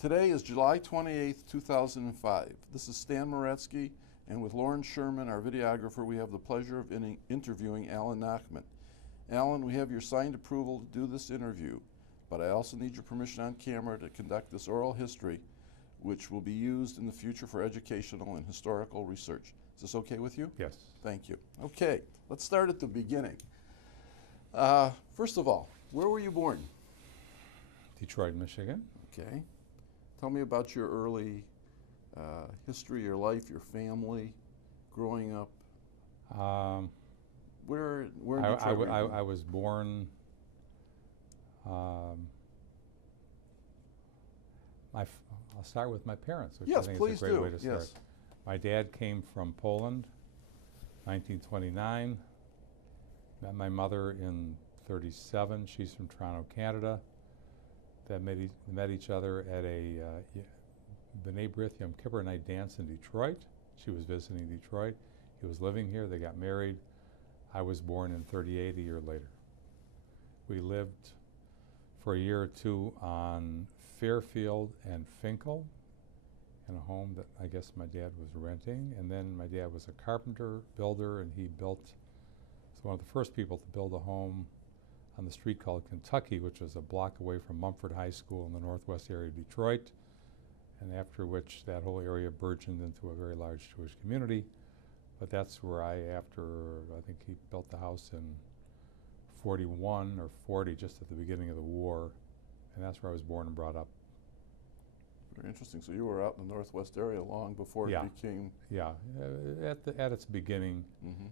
Today is July 28th, 2005. This is Stan Moretsky, and with Lauren Sherman, our videographer, we have the pleasure of interviewing Allan Nachman. Allan, we have your signed approval to do this interview, but I also need your permission on camera to conduct this oral history, which will be used in the future for educational and historical research. Is this okay with you? Yes. Thank you. Okay, let's start at the beginning. First of all, where were you born? Detroit, Michigan. Okay. Tell me about your early history, your life, your family, growing up. Where in Detroit were you born? I was born. I'll start with my parents, which Yes, I think please is a great do. way to start. Yes. My dad came from Poland, 1929. Met my mother in 37. She's from Toronto, Canada. That met each other at a B'nai B'rith Yom Kippur night dance in Detroit. She was visiting Detroit. He was living here. They got married. I was born in 38, a year later. We lived for a year or two on Fairfield and Finkel in a home that I guess my dad was renting. And then my dad was a carpenter, builder, and he was one of the first people to build a home on the street called Kentucky, which was a block away from Mumford High School in the northwest area of Detroit, and after which that whole area burgeoned into a very large Jewish community. But that's where I think he built the house in 41 or 40, just at the beginning of the war, and that's where I was born and brought up. Very interesting. So you were out in the northwest area long before it became... Yeah, at its beginning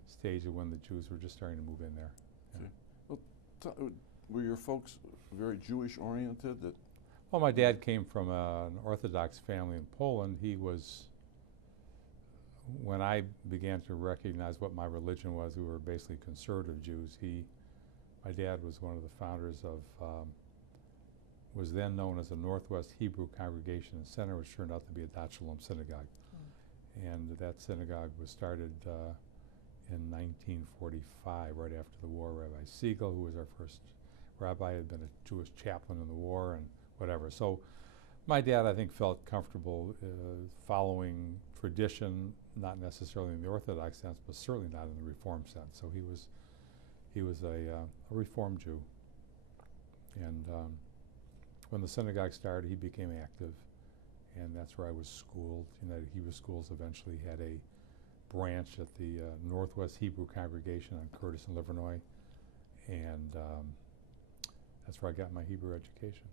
stage of when the Jews were just starting to move in there. Okay. Well, were your folks very Jewish oriented? Well, my dad came from an Orthodox family in Poland. He was, when I began to recognize what my religion was, we were basically conservative Jews. My dad was one of the founders of, was then known as the Northwest Hebrew Congregation and Center, which turned out to be Adat Shalom Synagogue. And that synagogue was started in 1945, right after the war. Rabbi Siegel, who was our first rabbi, had been a Jewish chaplain in the war and whatever. So my dad, I think, felt comfortable following tradition, not necessarily in the Orthodox sense, but certainly not in the Reform sense. So he was a Reform Jew. And when the synagogue started, he became active, and that's where I was schooled. United Hebrew Schools eventually had a branch at the Northwest Hebrew Congregation on Curtis and Livernois, and that's where I got my Hebrew education.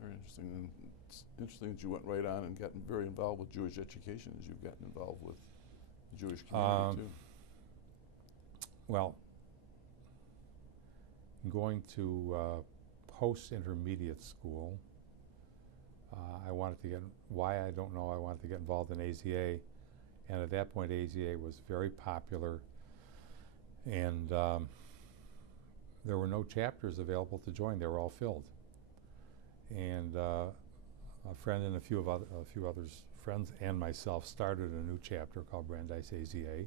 Very interesting. And it's interesting that you went right on and got very involved with Jewish education as you've gotten involved with the Jewish community too. Well, going to post-intermediate school, I wanted to I don't know, I wanted to get involved in AZA. And at that point, AZA was very popular, and there were no chapters available to join. They were all filled. And a friend and a few others, friends and myself, started a new chapter called Brandeis AZA,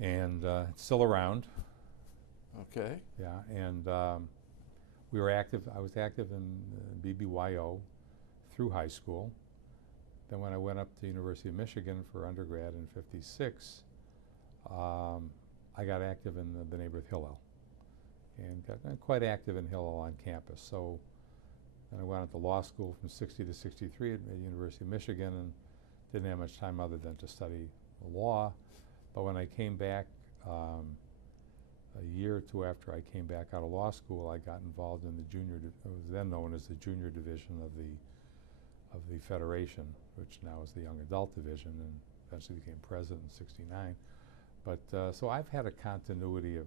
and it's still around. Okay. Yeah, and we were active. I was active in BBYO through high school. Then when I went up to University of Michigan for undergrad in '56, I got active in the B'nai B'rith Hillel, and got quite active in Hillel on campus. So then I went on to law school from '60 to '63 at the University of Michigan, and didn't have much time other than to study law. But when I came back, a year or two after I came back out of law school, I got involved in it was then known as the junior division of the Federation, which now is the Young Adult Division, and eventually became president in '69. But so I've had a continuity of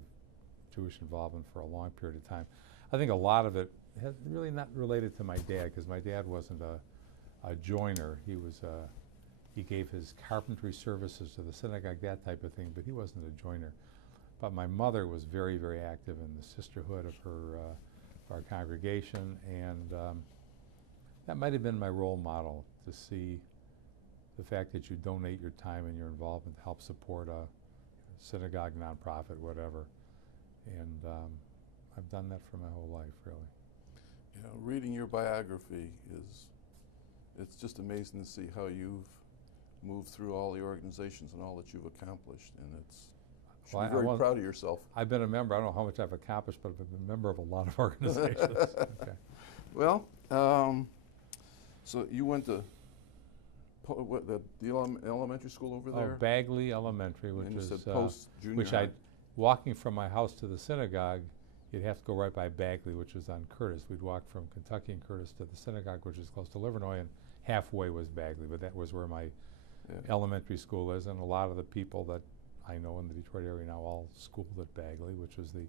Jewish involvement for a long period of time. I think a lot of it has really not related to my dad, because my dad wasn't a joiner. He gave his carpentry services to the synagogue, that type of thing, but he wasn't a joiner. But my mother was very, very active in the sisterhood of our congregation, and that might have been my role model, to see the fact that you donate your time and your involvement to help support a synagogue, nonprofit, whatever. And I've done that for my whole life, really. You know, reading your biography it's just amazing to see how you've moved through all the organizations and all that you've accomplished, and you should Well, be very proud of yourself. I've been a member. I don't know how much I've accomplished, but I've been a member of a lot of organizations. Okay. Well, so you went to the elementary school over there? Oh, Bagley Elementary, which And you is said post-junior which high. walking from my house to the synagogue, you'd have to go right by Bagley, which was on Curtis. We'd walk from Kentucky and Curtis to the synagogue, which is close to Livernois, and halfway was Bagley, but that was where my elementary school is, and a lot of the people that I know in the Detroit area now all schooled at Bagley, which was the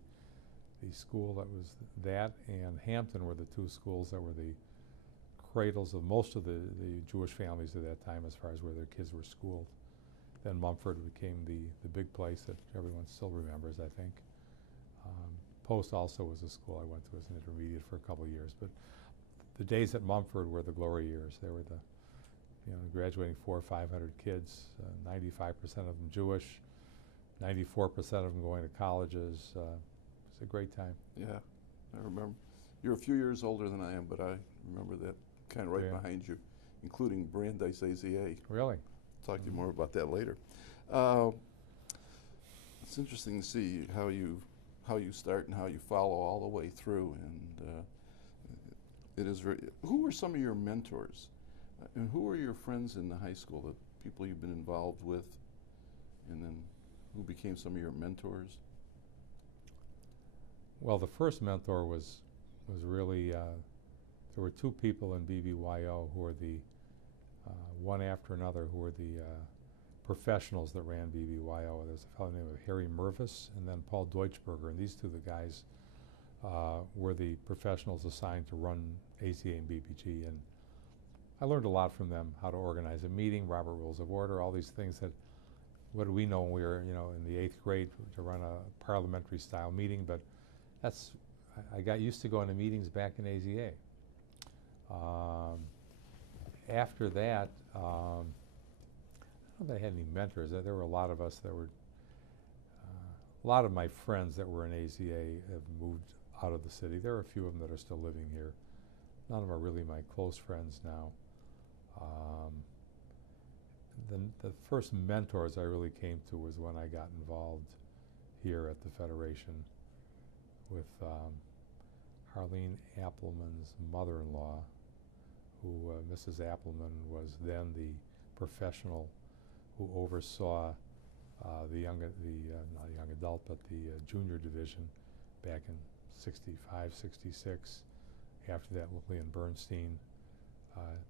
school that was that, and Hampton were the two schools that were the cradles of most of the Jewish families at that time as far as where their kids were schooled. Then Mumford became the big place that everyone still remembers, I think. Post also was a school I went to as an intermediate for a couple of years, but the days at Mumford were the glory years. They were the, graduating 400 or 500 kids, 95% of them Jewish, 94% of them going to colleges. It's a great time. Yeah, I remember. You're a few years older than I am, but I remember that kind of right behind you, including Brandeis AZA. Really? Talk to you more about that later. It's interesting to see how you start and how you follow all the way through, and it is very. Who were some of your mentors, and who were your friends in the high school, the people you've been involved with, and then who became some of your mentors? Well, the first mentor was really, there were two people in BBYO who were the, one after another, who were the professionals that ran BBYO. There's a fellow named Harry Mervis and then Paul Deutschberger, and these two, the guys, were the professionals assigned to run ACA and BBG, and I learned a lot from them, how to organize a meeting, Robert Rules of Order, all these things that, what do we know when we were, in the 8th grade to run a parliamentary style meeting, but that's, I got used to going to meetings back in AZA. After that, I don't know if I had any mentors. There were a lot of us that were, a lot of my friends that were in AZA have moved out of the city. There are a few of them that are still living here. None of them are really my close friends now. The first mentors I really came to was when I got involved here at the Federation with Harlene Appleman's mother-in-law, who Mrs. Appleman was then the professional who oversaw the not young adult, but the junior division back in 65, 66. After that, Lillian Bernstein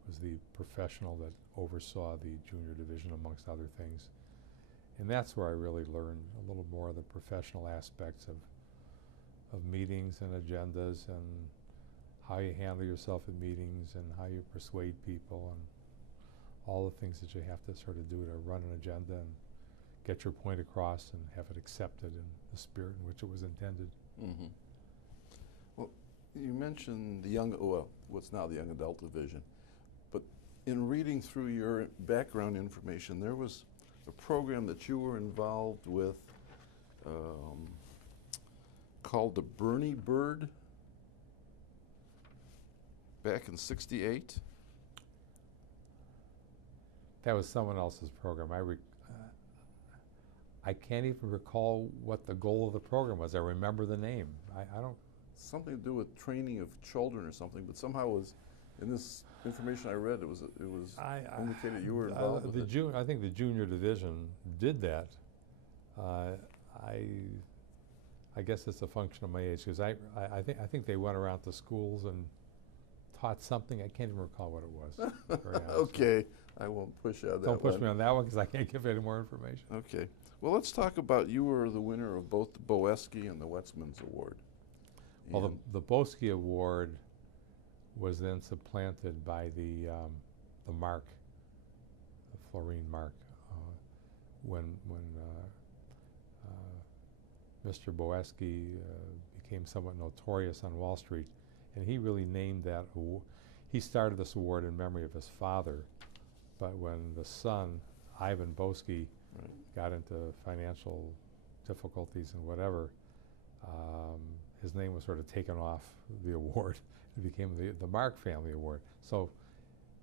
was the professional that oversaw the junior division, amongst other things. And that's where I really learned a little more of the professional aspects of meetings and agendas, and how you handle yourself at meetings, and how you persuade people, and all the things that you have to sort of do to run an agenda and get your point across and have it accepted in the spirit in which it was intended. Mm-hmm. Well, you mentioned what's now the young adult division, but in reading through your background information, there was a program that you were involved with called the Bernie Bird back in '68. That was someone else's program. I can't even recall what the goal of the program was. I remember the name. I don't. Something to do with training of children or something, but somehow it was, in this information I read, it was indicated you were involved with it. I think the junior division did that. I guess it's a function of my age, because I think they went around to schools and taught something. I can't even recall what it was. Very honest. Okay, I won't push you on that one. Don't push me on that one, because I can't give any more information. Okay. Well, let's talk about, you were the winner of both the Boesky and the Wetsman Award. Well, the Boesky Award was then supplanted by the mark, the Florine mark, when Mr. Boesky became somewhat notorious on Wall Street, and he really named that. He started this award in memory of his father, but when the son, Ivan Boesky, got into financial difficulties and whatever, his name was sort of taken off the award. It became the Mark Family Award. So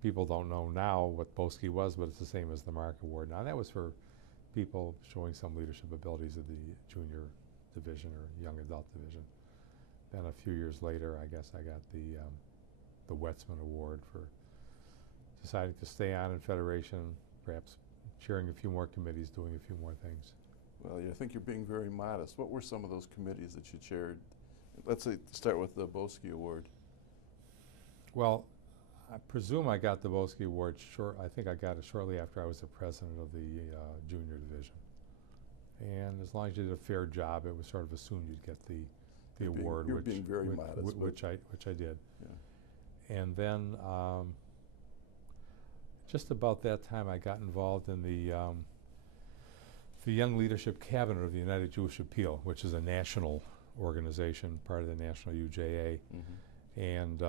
people don't know now what Boesky was, but it's the same as the Mark Award. Now that was for people showing some leadership abilities at the junior division or young adult division. Then a few years later, I guess I got the Wetsman Award for deciding to stay on in Federation, perhaps chairing a few more committees, doing a few more things. Well, I think you're being very modest. What were some of those committees that you chaired? Let's say start with the Boesky Award. Well, I presume I got the Boesky Award I think I got it shortly after I was the president of the junior division. And as long as you did a fair job, it was sort of assumed you'd get the award. You're being very modest. Which I did. Yeah. And then just about that time, I got involved in the Young Leadership Cabinet of the United Jewish Appeal, which is a national organization, part of the National UJA. Mm-hmm. And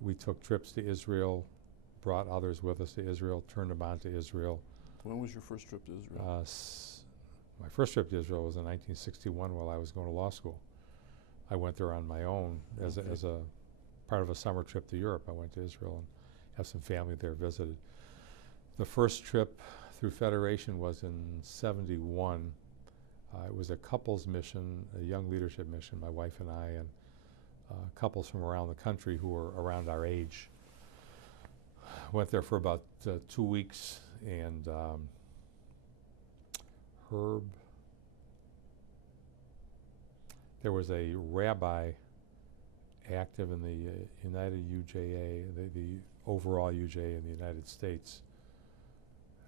we took trips to Israel, brought others with us to Israel, turned them on to Israel. When was your first trip to Israel? My first trip to Israel was in 1961 while I was going to law school. I went there on my own as a part of a summer trip to Europe. I went to Israel and have some family there visited. The first trip through Federation was in '71. It was a couples mission, a young leadership mission, my wife and I, and couples from around the country who were around our age. Went there for about 2 weeks, and there was a rabbi active in the United UJA, the overall UJA in the United States.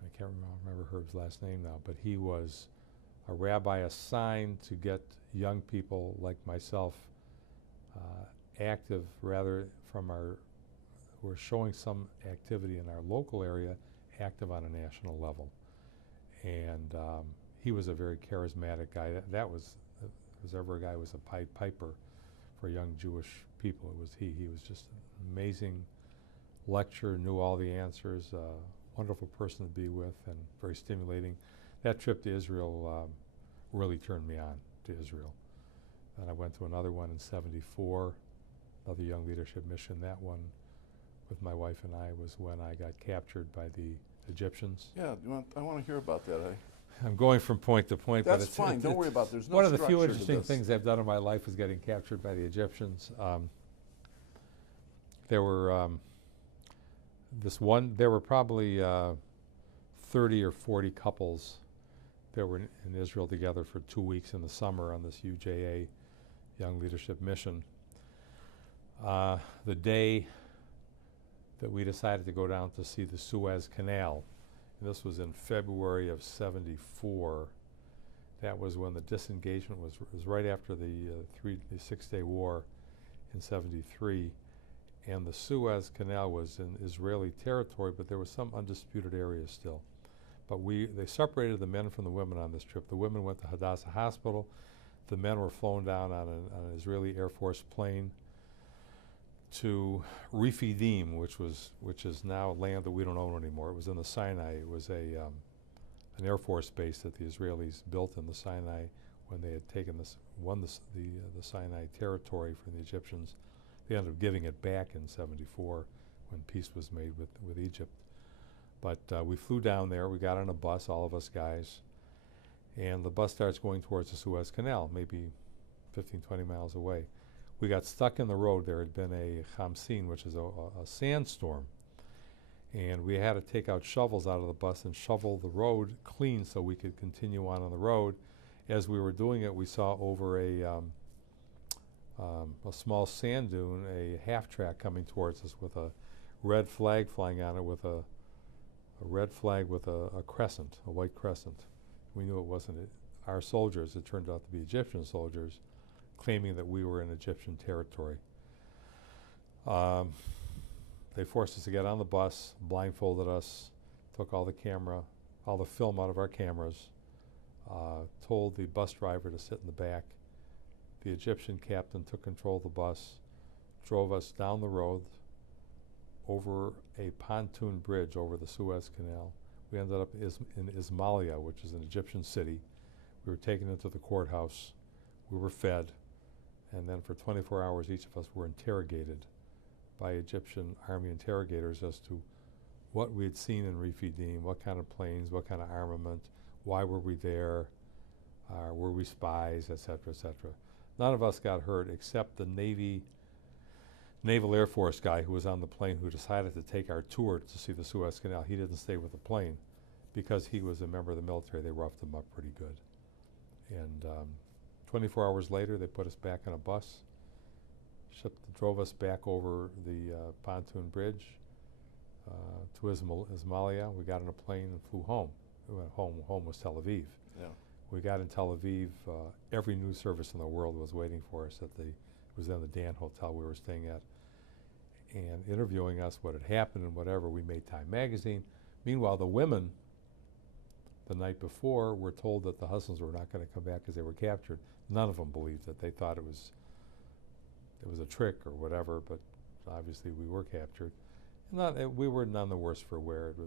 I can't remember Herb's last name now, but he was a rabbi assigned to get young people like myself active, rather from we're showing some activity in our local area, active on a national level. And he was a very charismatic guy. That was, if there was ever a guy who was a Pied Piper for young Jewish people, it was he. He was just an amazing lecturer, knew all the answers, wonderful person to be with, and very stimulating. That trip to Israel really turned me on to Israel. And I went to another one in '74, another young leadership mission. That one with my wife and I was when I got captured by the Egyptians. Yeah, I want to hear about that. I'm going from point to point. That's but fine. Don't worry about it. There's no one of the few structure to interesting this. things I've done in my life was getting captured by the Egyptians. There were there were probably 30 or 40 couples that were in Israel together for 2 weeks in the summer on this UJA Young Leadership Mission. The day that we decided to go down to see the Suez Canal, and this was in February of '74. That was when the disengagement was right after the 6-day war in '73, and the Suez Canal was in Israeli territory, but there was some undisputed areas still. But they separated the men from the women on this trip. The women went to Hadassah Hospital. The men were flown down on an Israeli Air Force plane to Refidim, which is now land that we don't own anymore. It was in the Sinai. It was an Air Force base that the Israelis built in the Sinai when they had won the Sinai territory from the Egyptians. They ended up giving it back in '74 when peace was made with Egypt. But we flew down there. We got on a bus, all of us guys, and the bus starts going towards the Suez Canal, maybe 15, 20 miles away. We got stuck in the road. There had been a Hamsin, which is a sandstorm, and we had to take out shovels out of the bus and shovel the road clean so we could continue on the road. As we were doing it, we saw over a small sand dune a half-track coming towards us with a red flag flying on it, with a red flag with a crescent, a white crescent. We knew it wasn't our soldiers. It turned out to be Egyptian soldiers, claiming that we were in Egyptian territory. They forced us to get on the bus, blindfolded us, took all the film out of our cameras, told the bus driver to sit in the back. The Egyptian captain took control of the bus, drove us down the road over a pontoon bridge over the Suez Canal. We ended up in Ismailia, which is an Egyptian city. We were taken into the courthouse. we were fed, and then for 24 hours each of us were interrogated by Egyptian army interrogators as to what we had seen in Rephidim, what kind of planes, what kind of armament, why were we there, were we spies, et cetera, et cetera. None of us got hurt except the Naval Air Force guy who was on the plane who decided to take our tour to see the Suez Canal. He didn't stay with the plane because he was a member of the military. They roughed him up pretty good. And 24 hours later, they put us back on a bus, drove us back over the pontoon bridge to Ismailia. We got on a plane and flew home. We went home. Home was Tel Aviv. Yeah. We got in Tel Aviv. Every news service in the world was waiting for us at it was then the Dan Hotel we were staying at, and interviewing us what had happened and whatever. We made Time magazine. Meanwhile, the women the night before were told that the husbands were not going to come back because they were captured. None of them believed it. They thought it was a trick or whatever, but obviously we were captured. We were none the worse for wear. It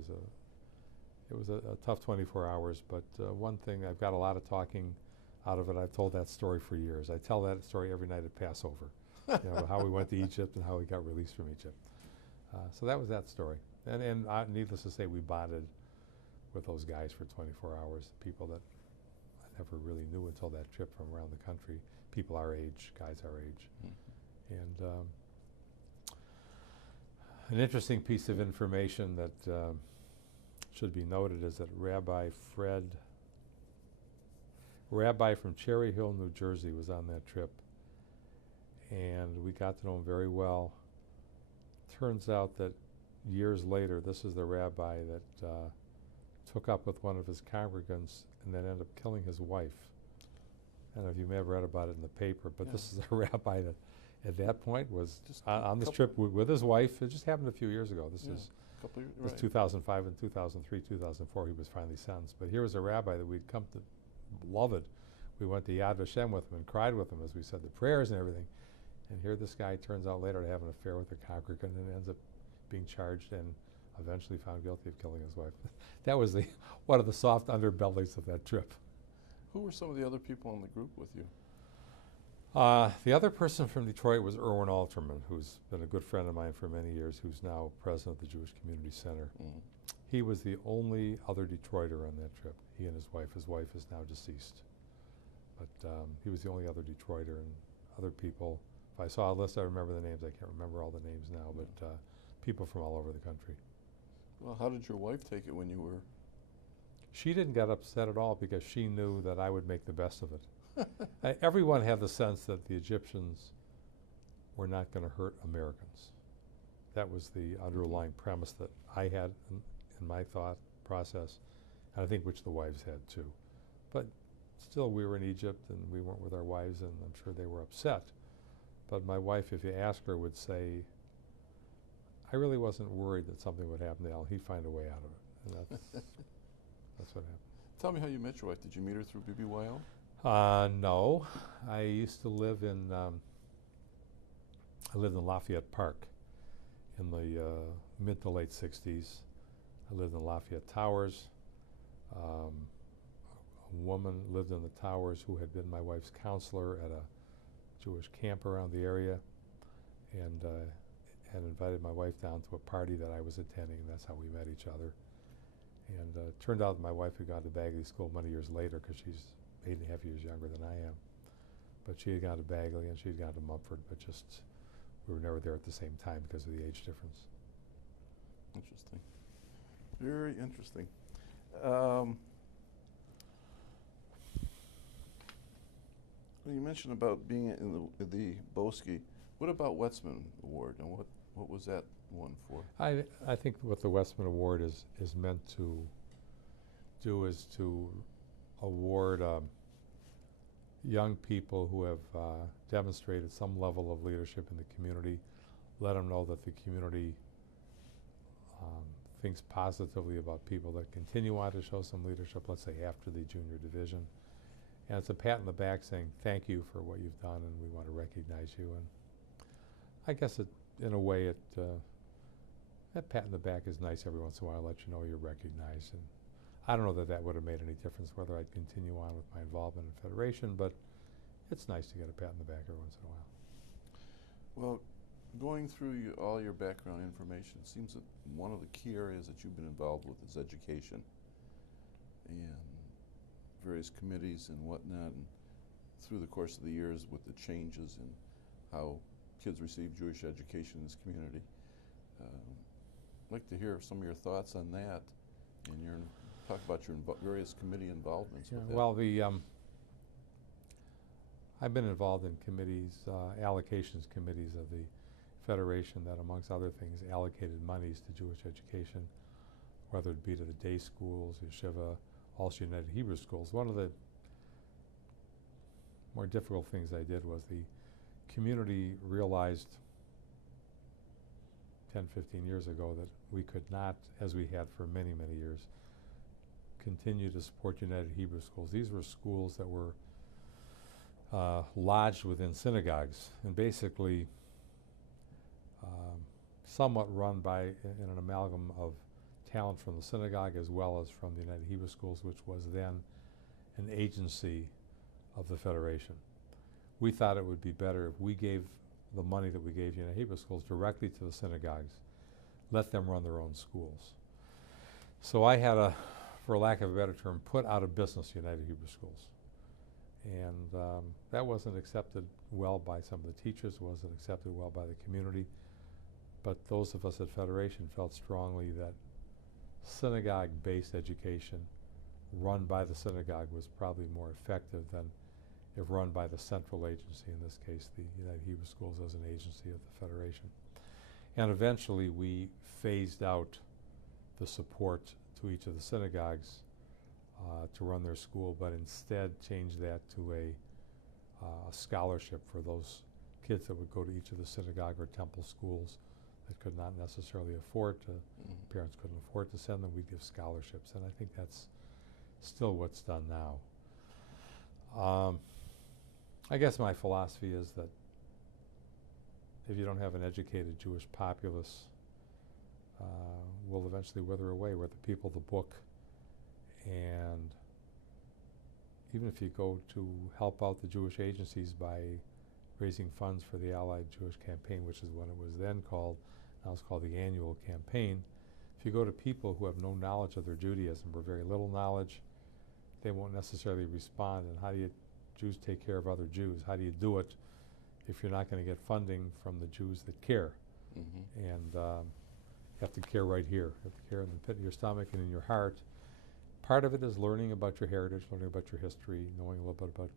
was a tough 24 hours, but one thing, I've got a lot of talking out of it. I've told that story for years. I tell that story every night at Passover, how we went to Egypt and how we got released from Egypt. So that was that story. And needless to say, we bonded with those guys for 24 hours, people that I never really knew until that trip from around the country, people our age, guys our age. And an interesting piece of information that should be noted is that Rabbi from Cherry Hill, New Jersey was on that trip, and we got to know him very well. Turns out that years later, this is the rabbi that took up with one of his congregants and then ended up killing his wife. I don't know if you may have read about it in the paper, but this is a rabbi that at that point was just on this trip with his wife. It just happened a few years ago. This is 2005 and 2003, 2004 he was finally sentenced. But here was a rabbi that we'd come to love it. We went to Yad Vashem with him and cried with him as we said the prayers and everything. And here this guy turns out later to have an affair with a congregant and ends up being charged and eventually found guilty of killing his wife. That was one of the soft underbellies of that trip. Who were some of the other people in the group with you? The other person from Detroit was Erwin Alterman, who's been a good friend of mine for many years, who's now president of the Jewish Community Center. He was the only other Detroiter on that trip, he and his wife. His wife is now deceased. But he was the only other Detroiter, and other people, if I saw a list, I remember the names. I can't remember all the names now, but people from all over the country. Well, how did your wife take it when you were? She didn't get upset at all because she knew that I would make the best of it. Everyone had the sense that the Egyptians were not going to hurt Americans. That was the underlying premise that I had in my thought process, and I think which the wives had too. But still, we were in Egypt and we weren't with our wives, and I'm sure they were upset. But my wife, if you ask her, would say, I really wasn't worried that something would happen to Al. He'd find a way out of it. And that's what happened. Tell me how you met your wife. Did you meet her through BBYO? No. I used to live in Lafayette Park in the mid to late 60s. I lived in Lafayette Towers. A woman lived in the towers who had been my wife's counselor at a Jewish camp around the area, and had invited my wife down to a party that I was attending, and that's how we met each other. And it turned out that my wife had gone to Bagley School many years later because she's 8.5 years younger than I am. But she had gone to Bagley and she had gone to Mumford, but just we were never there at the same time because of the age difference. Interesting. Very interesting. You mentioned about being in the Boesky. What about Wetsman Award, and what was that one for? I think what the Westman Award is meant to do is to award young people who have demonstrated some level of leadership in the community, let them know that the community thinks positively about people that continue on to show some leadership, let's say after the junior division. And it's a pat on the back saying thank you for what you've done and we want to recognize you. And I guess in a way that pat on the back is nice every once in a while, let you know you're recognized. And I don't know that would have made any difference whether I'd continue on with my involvement in Federation, but it's nice to get a pat on the back every once in a while. Well, going through all your background information, it seems that one of the key areas that you've been involved with is education and various committees and whatnot, and through the course of the years with the changes in how kids receive Jewish education in this community. I'd like to hear some of your thoughts on that, and talk about your various committee involvements with that. Well, I've been involved in committees, allocations committees of the Federation that, amongst other things, allocated monies to Jewish education, whether it be to the day schools, yeshiva, also United Hebrew schools. One of the more difficult things I did was the community realized 10, 15 years ago that we could not, as we had for many, many years, continue to support United Hebrew schools. These were schools that were lodged within synagogues and basically somewhat run by in an amalgam of talent from the synagogue as well as from the United Hebrew schools, which was then an agency of the Federation. We thought it would be better if we gave the money that we gave United Hebrew schools directly to the synagogues, let them run their own schools. So I had to, for lack of a better term, put out of business United Hebrew schools. And that wasn't accepted well by some of the teachers, wasn't accepted well by the community. But those of us at Federation felt strongly that synagogue-based education run by the synagogue was probably more effective than if run by the central agency, in this case the United Hebrew Schools as an agency of the Federation. And eventually we phased out the support to each of the synagogues to run their school, but instead changed that to a scholarship for those kids that would go to each of the synagogue or temple schools that could not necessarily afford to, parents couldn't afford to send them. We'd give scholarships, and I think that's still what's done now. I guess my philosophy is that if you don't have an educated Jewish populace, will eventually wither away. We're the people of the book, and even if you go to help out the Jewish agencies by raising funds for the Allied Jewish Campaign, which is what it was then called, now it's called the Annual Campaign. If you go to people who have no knowledge of their Judaism or very little knowledge, they won't necessarily respond. And how do Jews take care of other Jews? How do you do it if you're not going to get funding from the Jews that care? And you have to care right here. You have to care in the pit of your stomach and in your heart. Part of it is learning about your heritage, learning about your history, knowing a little bit about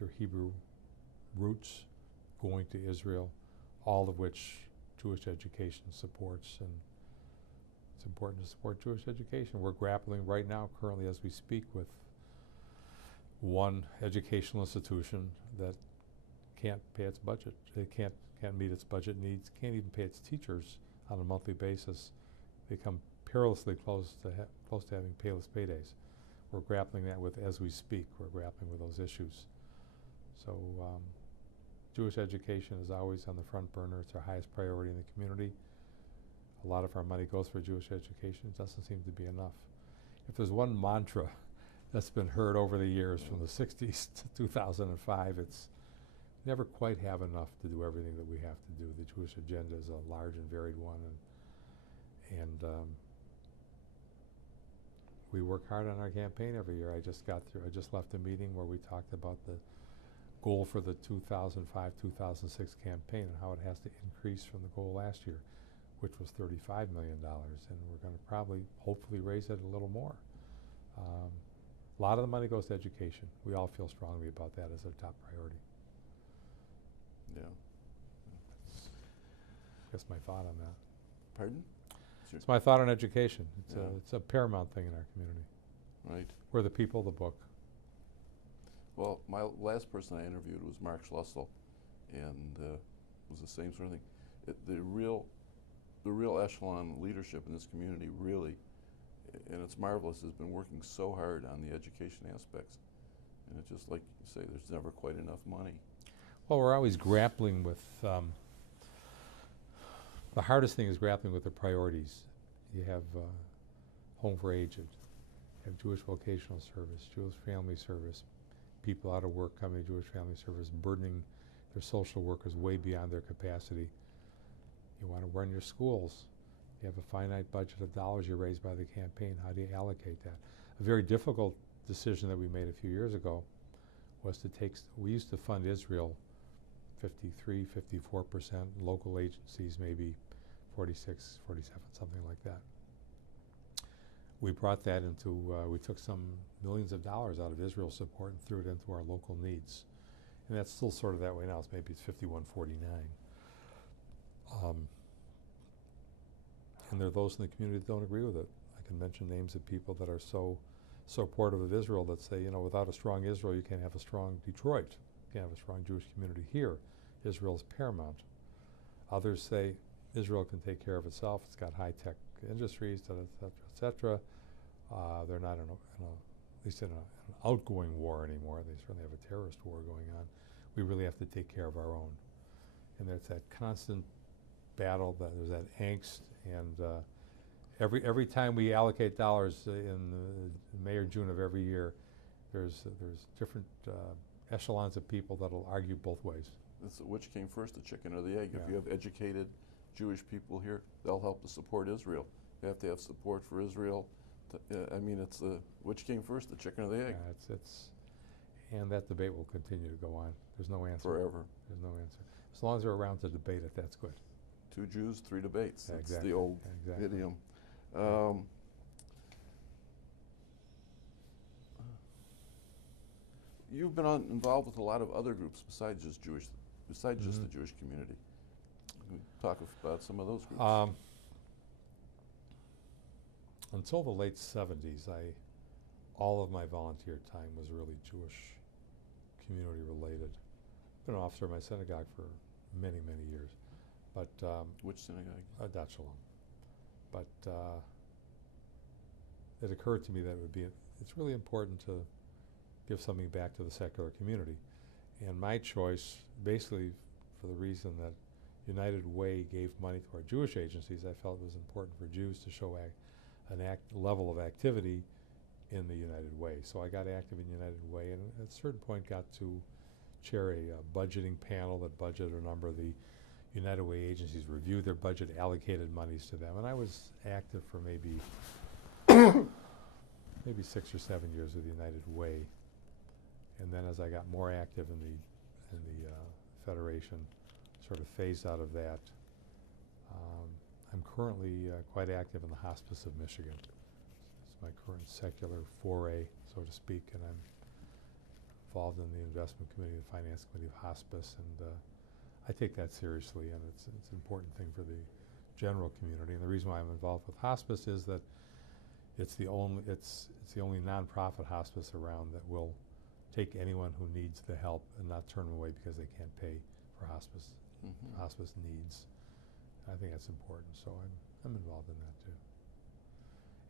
your Hebrew roots, going to Israel, all of which Jewish education supports, and it's important to support Jewish education. We're grappling right now, currently as we speak, with one educational institution that can't pay its budget. It can't meet its budget needs, can't even pay its teachers on a monthly basis. They come perilously close to having payless paydays. We're grappling that with, as we speak, we're grappling with those issues. So Jewish education is always on the front burner. It's our highest priority in the community. A lot of our money goes for Jewish education. It doesn't seem to be enough. If there's one mantra that's been heard over the years from the 60s to 2005, it's never quite have enough to do everything that we have to do. The Jewish agenda is a large and varied one, and we work hard on our campaign every year. I just left a meeting where we talked about the goal for the 2005-2006 campaign and how it has to increase from the goal last year, which was $35 million, and we're going to probably, hopefully, raise it a little more. A lot of the money goes to education. We all feel strongly about that as our top priority. Yeah. That's my thought on that. Pardon? It's my thought on education. Yeah. It's a paramount thing in our community. Right. We're the people of the book. Well, my last person I interviewed was Mark Schlussel, and it was the same sort of thing. The real echelon leadership in this community really, and it's marvelous, has been working so hard on the education aspects. And it's just like you say, there's never quite enough money. Well, we're always grappling with, the hardest thing is grappling with the priorities. You have Home for Aged, you have Jewish Vocational Service, Jewish Family Service, people out of work coming to Jewish Family Service, burdening their social workers way beyond their capacity. You want to run your schools. You have a finite budget of dollars you raise by the campaign. How do you allocate that? A very difficult decision that we made a few years ago was to take, we used to fund Israel 53, 54%, local agencies maybe 46, 47, something like that. We brought that into, we took some millions of dollars out of Israel's support and threw it into our local needs. And that's still sort of that way now. It's maybe it's 51-49. And there are those in the community that don't agree with it. I can mention names of people that are so supportive of Israel that say, you know, without a strong Israel, you can't have a strong Detroit. You can't have a strong Jewish community here. Israel is paramount. Others say Israel can take care of itself. It's got high-tech industries, et cetera. They're not in at least in an outgoing war anymore. They certainly have a terrorist war going on. We really have to take care of our own. And there's that constant battle, there's that angst, and every time we allocate dollars in May or June of every year, there's different echelons of people that'll argue both ways. It's which came first, the chicken or the egg? Yeah. If you have educated Jewish people here, they'll help to support Israel. You have to have support for Israel. I mean, it's which came first, the chicken or the egg? Yeah, and that debate will continue to go on. There's no answer. Forever. There's no answer. As long as they're around to debate it, that's good. 2 Jews, 3 debates. Yeah, That's exactly. the old Exactly. idiom. You've been involved with a lot of other groups besides just Jewish, just the Jewish community. Can we talk about some of those groups? Until the late 70s, all of my volunteer time was really Jewish community related. I've been an officer of my synagogue for many, many years. But Which synagogue? Adat Shalom. But it occurred to me that it's really important to give something back to the secular community. And my choice, basically for the reason that United Way gave money to our Jewish agencies, I felt it was important for Jews to show level of activity in the United Way. So I got active in United Way, and at a certain point got to chair a budgeting panel that budgeted a number of the United Way agencies, reviewed their budget, allocated monies to them, and I was active for maybe 6 or 7 years with United Way. And then as I got more active in the Federation, sort of phased out of that. I'm currently quite active in the Hospice of Michigan. It's my current secular foray, so to speak, and I'm involved in the investment committee, the finance committee of Hospice, and I take that seriously, and it's an important thing for the general community. And the reason why I'm involved with Hospice is that it's the only nonprofit hospice around that will take anyone who needs the help and not turn them away because they can't pay for hospice needs. I think that's important, so I'm involved in that too.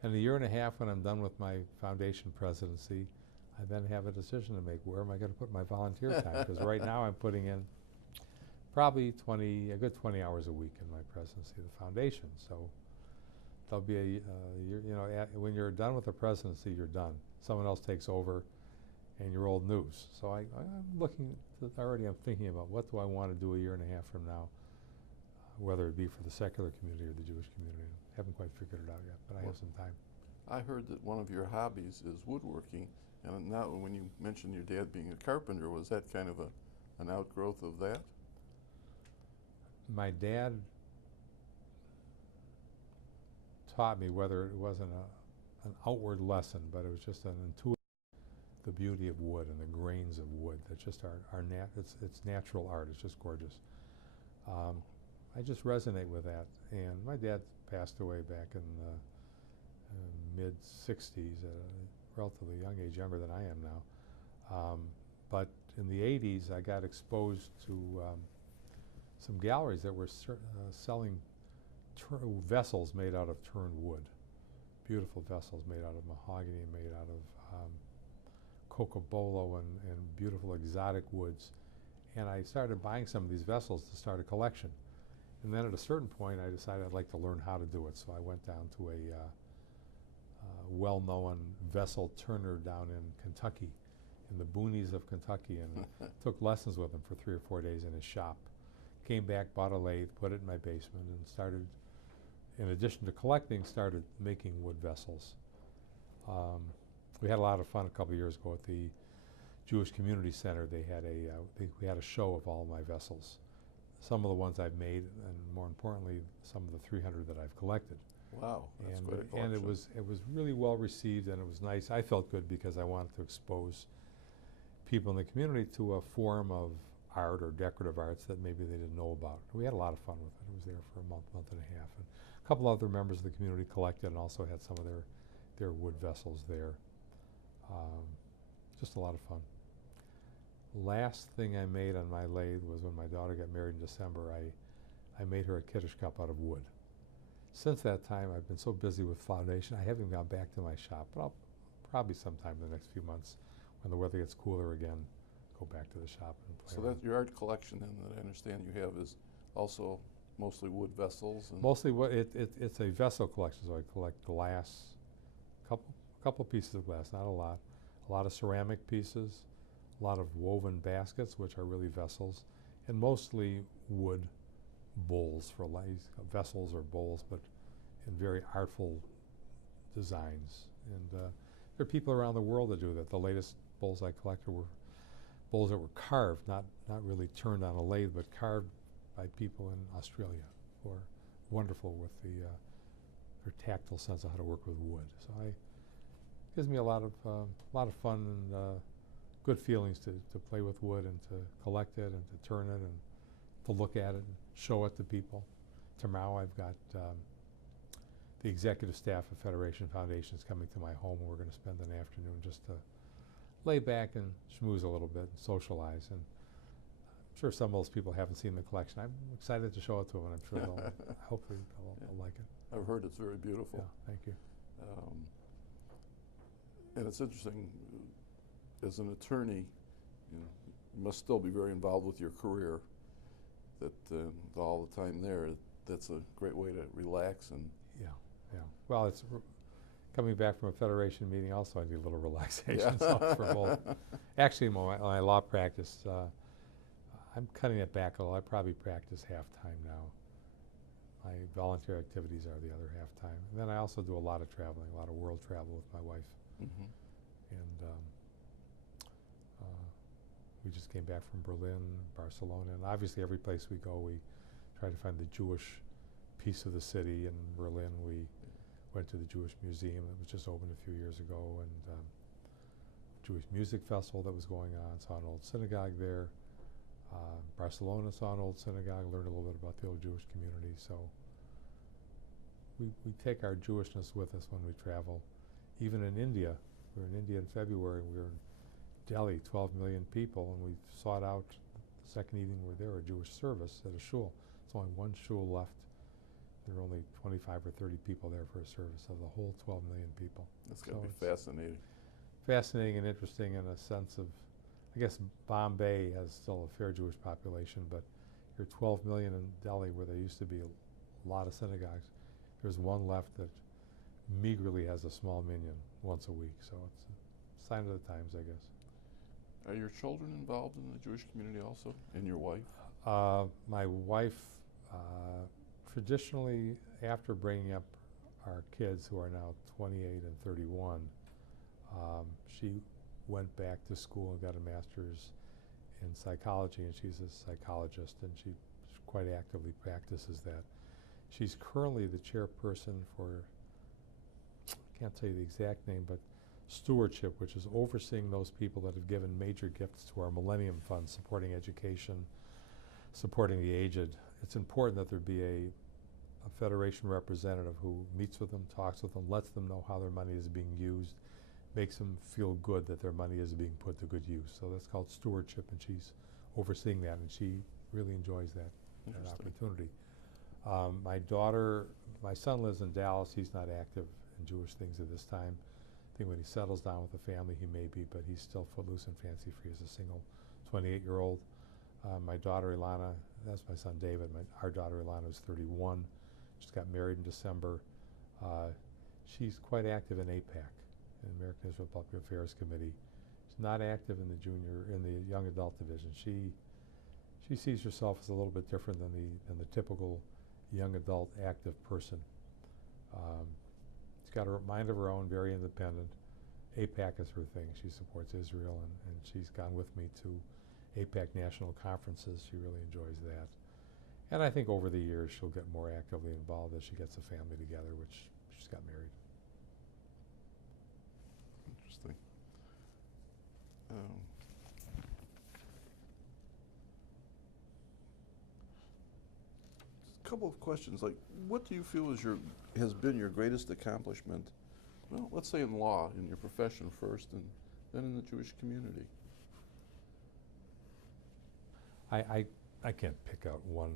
And a year and a half, when I'm done with my foundation presidency, I then have a decision to make. Where am I going to put my volunteer time? Because right now I'm putting in probably a good 20 hours a week in my presidency of the foundation. So there'll be when you're done with the presidency, you're done. Someone else takes over, and you're old news. So I'm looking already. I'm thinking about what do I want to do a year and a half from now, whether it be for the secular community or the Jewish community. Haven't quite figured it out yet, but I have some time. I heard that one of your hobbies is woodworking, and now when you mentioned your dad being a carpenter, was that kind of an outgrowth of that? My dad taught me, whether it wasn't an outward lesson, but it was just an intuitive, the beauty of wood and the grains of wood. That's just it's natural art. It's just gorgeous. I just resonate with that. And my dad passed away back in the mid-60s at a relatively young age, younger than I am now. But in the 80s, I got exposed to some galleries that were selling vessels made out of turned wood. Beautiful vessels made out of mahogany, made out of cocobolo and beautiful exotic woods. And I started buying some of these vessels to start a collection. And then at a certain point, I decided I'd like to learn how to do it. So I went down to a well-known vessel turner down in Kentucky in the boonies of Kentucky and took lessons with him for 3 or 4 days in his shop. Came back, bought a lathe, put it in my basement, and started, in addition to collecting, started making wood vessels. We had a lot of fun a couple of years ago at the Jewish Community Center. They had we had a show of all my vessels. Some of the ones I've made, and more importantly, some of the 300 that I've collected. Wow, that's And, quite a collection. and it was really well received, and it was nice. I felt good because I wanted to expose people in the community to a form of art or decorative arts that maybe they didn't know about. We had a lot of fun with it. It was there for a month and a half. And a couple other members of the community collected and also had some of their wood vessels there. Just a lot of fun. Last thing I made on my lathe was when my daughter got married in December. I made her a Kiddush cup out of wood. Since that time, I've been so busy with foundation, I haven't gone back to my shop, but I'll probably sometime in the next few months, when the weather gets cooler again, go back to the shop and play. So that your art collection, then, that I understand you have, is also mostly wood vessels? And Mostly, it's a vessel collection, so I collect glass, couple pieces of glass, not a lot of ceramic pieces, a lot of woven baskets, which are really vessels, and mostly wood bowls for vessels or bowls, but in very artful designs. And there are people around the world that do that. The latest bowls I collected were bowls that were carved, not really turned on a lathe, but carved by people in Australia who are wonderful with their tactile sense of how to work with wood. So it gives me a lot of fun and good feelings to play with wood and to collect it and to turn it and to look at it and show it to people. Tomorrow I've got the executive staff of Federation Foundations coming to my home, and we're going to spend an afternoon just to lay back and schmooze a little bit and socialize. And I'm sure some of those people haven't seen the collection. I'm excited to show it to them, and I'm sure hopefully they'll like it. I've heard it's very beautiful. Yeah, thank you. And it's interesting, as an attorney, you must still be very involved with your career. That all the time there, that's a great way to relax and. Yeah. Well, it's coming back from a federation meeting. Also, I need a little relaxation. So it's for both. Actually, my law practice, I'm cutting it back a little. I probably practice half time now. My volunteer activities are the other half time. And then I also do a lot of traveling, a lot of world travel with my wife. Mm-hmm. And we just came back from Berlin, Barcelona, and obviously every place we go, we try to find the Jewish piece of the city. In Berlin, we went to the Jewish Museum that was just opened a few years ago, and Jewish music festival that was going on, saw an old synagogue there. Barcelona saw an old synagogue, learned a little bit about the old Jewish community. So we take our Jewishness with us when we travel. Even in India, we were in India in February, we were in Delhi, 12 million people, and we sought out the second evening we were there, a Jewish service at a shul. There's only one shul left. There are only 25 or 30 people there for a service of the whole 12 million people. That's going to be fascinating. Fascinating and interesting in a sense of, I guess Bombay has still a fair Jewish population, but you're 12 million in Delhi where there used to be a lot of synagogues. There's one left that meagerly has a small minyan once a week, so it's a sign of the times, I guess. Are your children involved in the Jewish community also, and your wife? My wife, traditionally, after bringing up our kids, who are now 28 and 31, she went back to school and got a master's in psychology, and she's a psychologist, and she quite actively practices that. She's currently the chairperson for, I can't tell you the exact name, but stewardship, which is overseeing those people that have given major gifts to our Millennium Fund, supporting education, supporting the aged. It's important that there be a Federation representative who meets with them, talks with them, lets them know how their money is being used, makes them feel good that their money is being put to good use. So that's called stewardship, and she's overseeing that, and she really enjoys that opportunity. My son lives in Dallas. He's not active in Jewish things at this time. I think when he settles down with a family, he may be, but he's still footloose and fancy-free as a single 28-year-old. My daughter, Ilana, that's my son, David. Our daughter, Ilana, is 31. Just got married in December. She's quite active in APAC, the American Israel Public Affairs Committee. She's not active in the young adult division. She sees herself as a little bit different than the typical young adult active person. She's got a mind of her own, very independent. APAC is her thing. She supports Israel, and she's gone with me to APAC national conferences. She really enjoys that. And I think over the years she'll get more actively involved as she gets a family together, which she's got married. Interesting. A couple of questions, like what do you feel has been your greatest accomplishment, well, let's say in law, in your profession first, and then in the Jewish community? I can't pick out one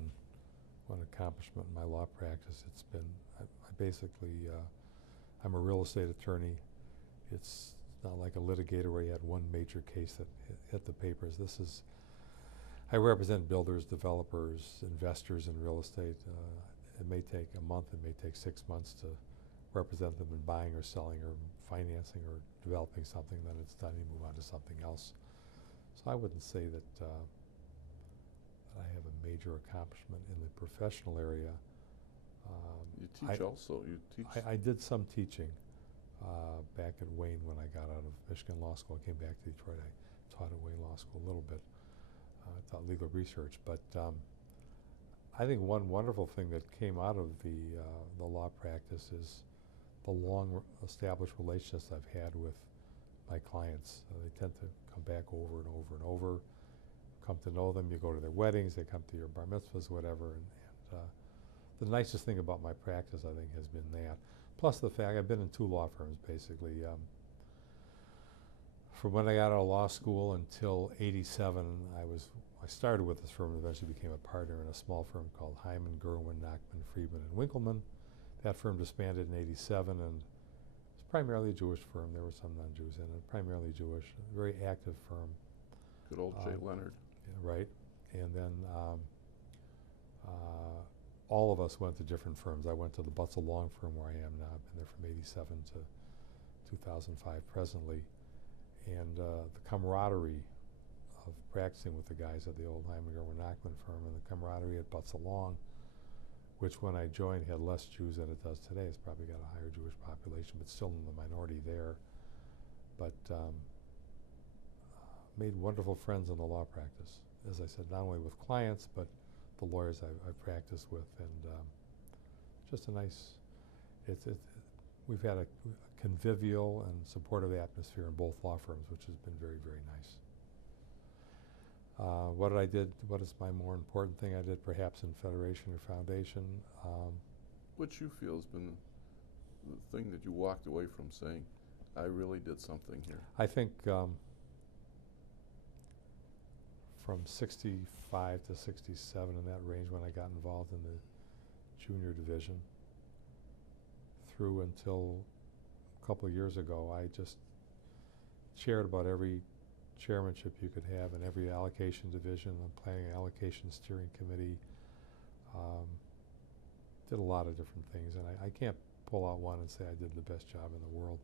accomplishment in my law practice. It's been, I basically, I'm a real estate attorney. It's not like a litigator where you had one major case that hit the papers. I represent builders, developers, investors in real estate. It may take a month, it may take 6 months to represent them in buying or selling or financing or developing something, then it's done, you move on to something else. So I wouldn't say that I have a major accomplishment in the professional area. You teach also, you teach? I did some teaching back at Wayne when I got out of Michigan Law School. I came back to Detroit. I taught at Wayne Law School a little bit. I taught legal research, but I think one wonderful thing that came out of the law practice is the long established relationships I've had with my clients. They tend to come back over and over and over, come to know them. You go to their weddings, they come to your bar mitzvahs, whatever. And the nicest thing about my practice, I think, has been that. Plus the fact I've been in 2 law firms, basically. From when I got out of law school until '87, I started with this firm and eventually became a partner in a small firm called Hyman, Gerwin, Nachman, Friedman, and Winkleman. That firm disbanded in '87, and it's primarily a Jewish firm. There were some non-Jews in it, primarily Jewish, a very active firm. Good old Jay Leonard. Yeah, right. And then all of us went to different firms. I went to the Butzel Law firm where I am now. I've been there from '87 to 2005 presently. And the camaraderie of practicing with the guys at the old Hyman, Gerwin, Nachman firm, and the camaraderie at Butzel Law, which when I joined had less Jews than it does today. It's probably got a higher Jewish population, but still in the minority there. But made wonderful friends in the law practice. As I said, not only with clients, but the lawyers I've practiced with, and just a nice, we've had a convivial and supportive atmosphere in both law firms, which has been very, very nice. What is my more important thing I did perhaps in Federation or Foundation? What you feel has been the thing that you walked away from saying, I really did something here? I think from 65 to 67, in that range, when I got involved in the junior division, through until a couple of years ago, I just chaired about every chairmanship you could have in every allocation division, the Planning and Allocations Steering Committee. Did a lot of different things, and I can't pull out one and say I did the best job in the world.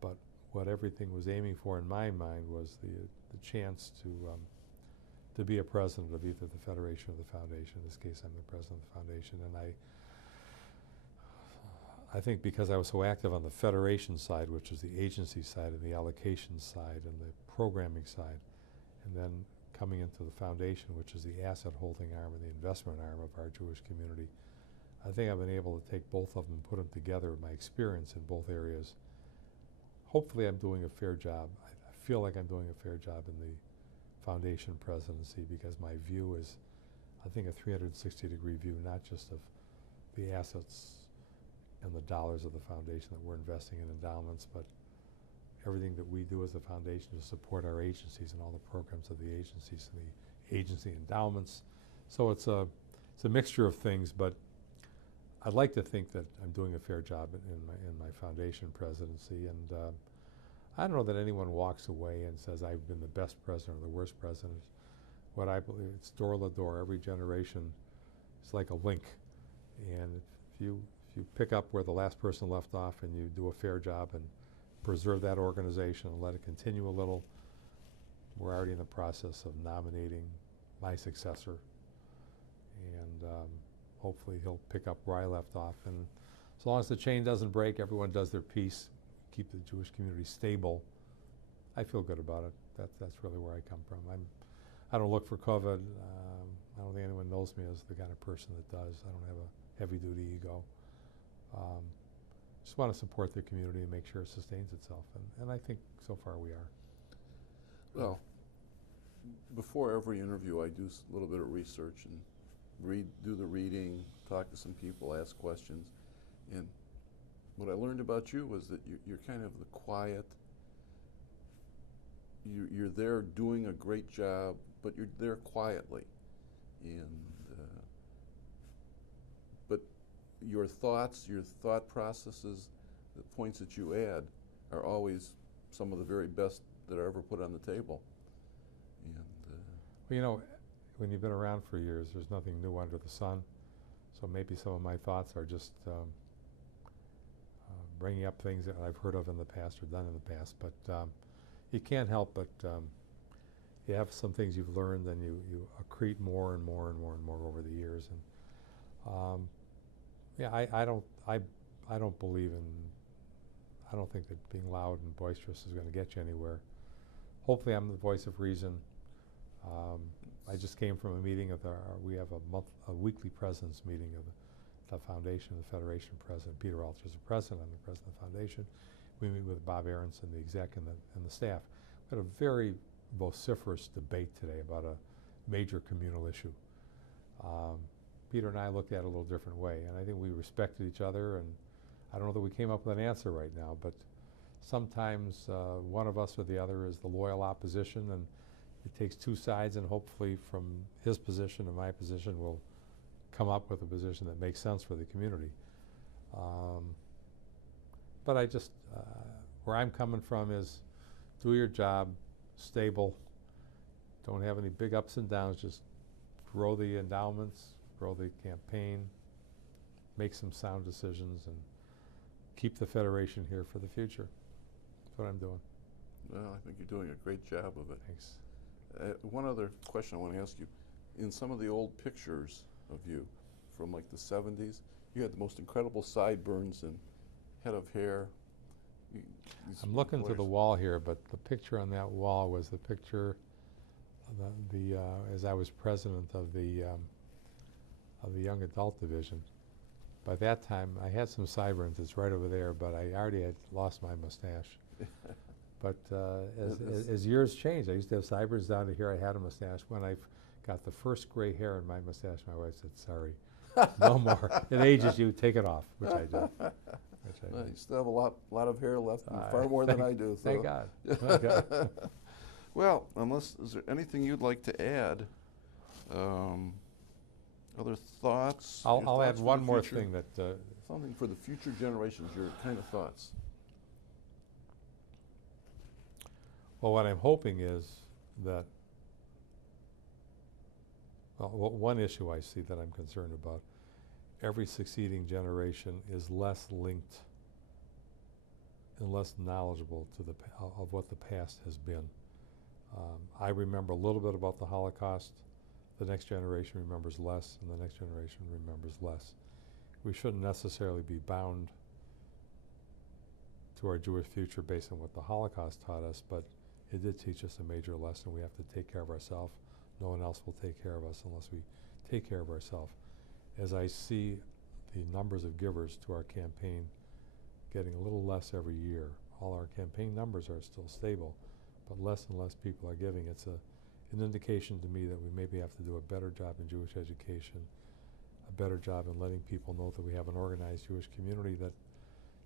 But what everything was aiming for in my mind was the chance to be a president of either the Federation or the Foundation. In this case, I'm the president of the Foundation, and I think because I was so active on the Federation side, which is the agency side, and the allocation side, and the programming side, and then coming into the Foundation, which is the asset holding arm and the investment arm of our Jewish community, I think I've been able to take both of them and put them together, my experience in both areas. Hopefully I'm doing a fair job. I feel like I'm doing a fair job in the Foundation presidency, because my view is, I think, a 360-degree view, not just of the assets and the dollars of the Foundation that we're investing in endowments, but everything that we do as a Foundation to support our agencies and all the programs of the agencies and the agency endowments. So it's a mixture of things, but I'd like to think that I'm doing a fair job in my Foundation presidency, and I don't know that anyone walks away and says I've been the best president or the worst president. What I believe, it's door to door. Every generation is like a link, and if you pick up where the last person left off and you do a fair job and preserve that organization and let it continue a little. We're already in the process of nominating my successor, and hopefully he'll pick up where I left off. And as long as the chain doesn't break, everyone does their piece, keep the Jewish community stable, I feel good about it. That's really where I come from. I don't look for COVID. I don't think anyone knows me as the kind of person that does. I don't have a heavy-duty ego. Just want to support the community and make sure it sustains itself, and I think so far we are. Well, before every interview I do a little bit of research and do the reading, talk to some people, ask questions, and what I learned about you was that you're kind of the quiet, you're there doing a great job, but you're there quietly. And but your thoughts, your thought processes, the points that you add are always some of the very best that are ever put on the table. And well, you know, when you've been around for years, there's nothing new under the sun. So maybe some of my thoughts are just bringing up things that I've heard of in the past or done in the past. But you can't help but you have some things you've learned, and you accrete more and more and more and more over the years. And yeah, I don't believe in. I don't think that being loud and boisterous is going to get you anywhere. Hopefully, I'm the voice of reason. I just came from a meeting of we have a weekly president's meeting of the foundation, the Federation president. Peter Alter is the president. I'm the president of the foundation. We meet with Bob Aronson, the exec, and the staff. We had a very vociferous debate today about a major communal issue. Peter and I looked at it a little different way, and I think we respected each other, and I don't know that we came up with an answer right now, but sometimes one of us or the other is the loyal opposition, and it takes two sides, and hopefully from his position and my position we'll come up with a position that makes sense for the community. But I just, where I'm coming from is do your job, stable, don't have any big ups and downs, just grow the endowments, grow the campaign, make some sound decisions, and keep the Federation here for the future. That's what I'm doing. Well, I think you're doing a great job of it. Thanks. One other question I want to ask you. In some of the old pictures of you from like the 70s, you had the most incredible sideburns and head of hair. I'm looking to the wall here, but the picture on that wall was the picture of as I was president of the young adult division. By that time, I had some sideburns. It's right over there, but I already had lost my mustache. But as years changed, I used to have sideburns down to here. I had a mustache. When I got the first gray hair in my mustache, my wife said, "Sorry, no more. It ages you. Take it off," which I did. Well, you still have a lot of hair left, far more than I do. So. Thank God. Thank God. Well, is there anything you'd like to add? Other thoughts? I'll add one more thing that something for the future generations. Your kind of thoughts. Well, what I'm hoping is that one issue I see that I'm concerned about. Every succeeding generation is less linked and less knowledgeable to of what the past has been. I remember a little bit about the Holocaust. The next generation remembers less, and the next generation remembers less. We shouldn't necessarily be bound to our Jewish future based on what the Holocaust taught us, but it did teach us a major lesson. We have to take care of ourselves. No one else will take care of us unless we take care of ourselves. As I see the numbers of givers to our campaign getting a little less every year, all our campaign numbers are still stable, but less and less people are giving. It's an indication to me that we maybe have to do a better job in Jewish education, a better job in letting people know that we have an organized Jewish community that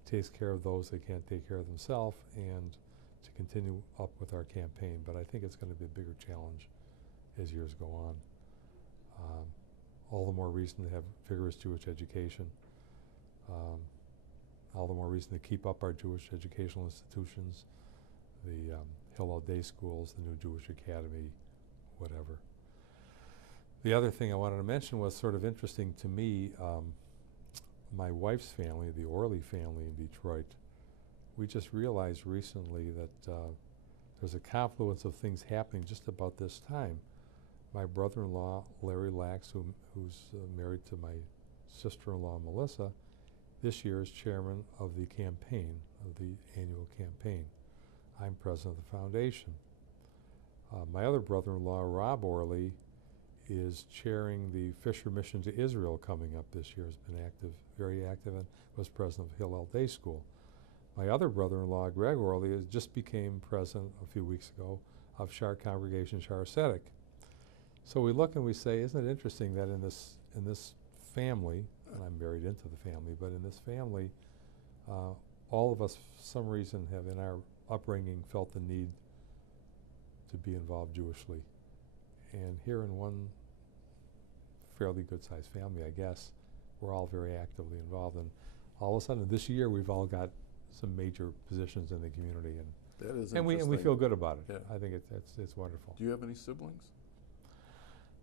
takes care of those that can't take care of themselves, and to continue up with our campaign. But I think it's going to be a bigger challenge as years go on. All the more reason to have vigorous Jewish education. All the more reason to keep up our Jewish educational institutions, the Hillel day schools, the new Jewish academy, whatever. The other thing I wanted to mention was sort of interesting to me. My wife's family, the Orley family in Detroit, we just realized recently that there's a confluence of things happening just about this time. My brother-in-law, Larry Lax, who's married to my sister-in-law, Melissa, this year is chairman of the campaign, of the annual campaign. I'm president of the foundation. My other brother-in-law, Rob Orley, is chairing the Fisher Mission to Israel coming up this year. Has been active, very active, and was president of Hillel Day School. My other brother-in-law, Greg Orley, just became president a few weeks ago of Shar Congregation Shar Tzedek. So we look and we say, isn't it interesting that in this family, and I'm married into the family, but in this family, all of us, for some reason, have in our upbringing felt the need to be involved Jewishly. And here in one fairly good-sized family, I guess, we're all very actively involved. And all of a sudden, this year, we've all got some major positions in the community, and that is and we feel good about it. Yeah. I think it's wonderful. Do you have any siblings?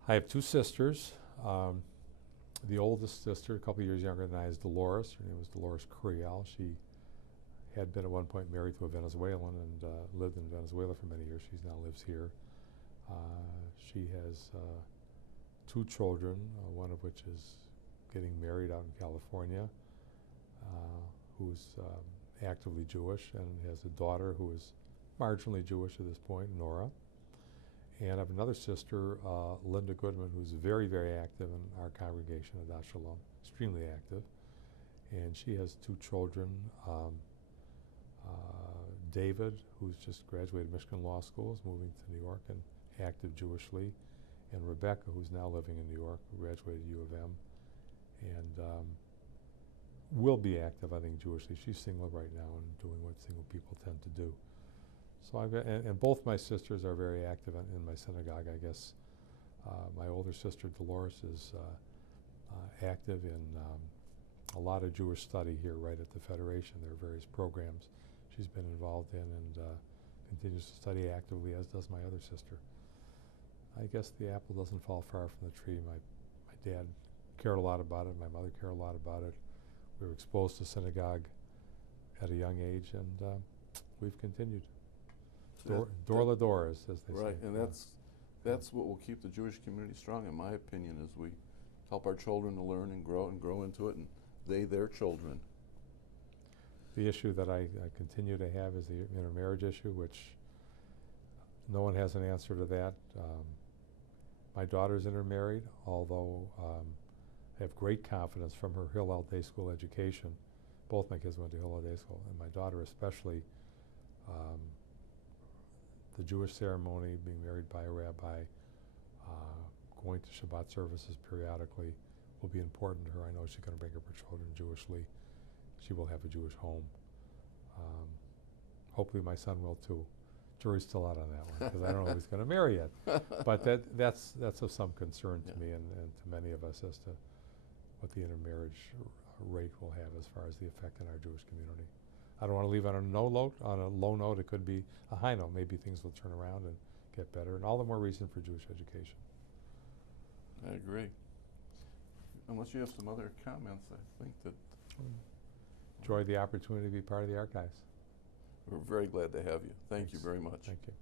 I have two sisters. The oldest sister, a couple years younger than I, is Dolores. Her name was Dolores Curiel. She had been at one point married to a Venezuelan and lived in Venezuela for many years. She now lives here. She has two children, one of which is getting married out in California, who's actively Jewish, and has a daughter who is marginally Jewish at this point, Nora. And I have another sister, Linda Goodman, who's very, very active in our congregation, Adat Shalom, extremely active. And she has two children, David, who's just graduated Michigan Law School, is moving to New York and active Jewishly, and Rebecca, who's now living in New York, who graduated U of M, and will be active, I think, Jewishly. She's single right now and doing what single people tend to do. So and both my sisters are very active in my synagogue, I guess. My older sister, Dolores, is active in a lot of Jewish study here right at the Federation. There are various programs she's been involved in and continues to study actively, as does my other sister. I guess the apple doesn't fall far from the tree. My dad cared a lot about it. My mother cared a lot about it. We were exposed to synagogue at a young age, and we've continued. Door la door, as they say. Right, and that's what will keep the Jewish community strong, in my opinion, is we help our children to learn and grow into it, and they their children. The issue that I continue to have is the intermarriage issue, which no one has an answer to that. My daughter's intermarried, although I have great confidence from her Hillel Day School education. Both my kids went to Hillel Day School, and my daughter especially. The Jewish ceremony, being married by a rabbi, going to Shabbat services periodically will be important to her. I know she's going to bring up her children Jewishly. She will have a Jewish home. Hopefully my son will too. Jury's still out on that one, because I don't know if he's going to marry yet. But that's of some concern to me and to many of us as to what the intermarriage rate will have as far as the effect in our Jewish community. I don't want to leave on a low note. It could be a high note. Maybe things will turn around and get better, and all the more reason for Jewish education. I agree. Unless you have some other comments, I think that... Enjoy the opportunity to be part of the archives. We're very glad to have you. Thanks. Thank you very much. Thank you.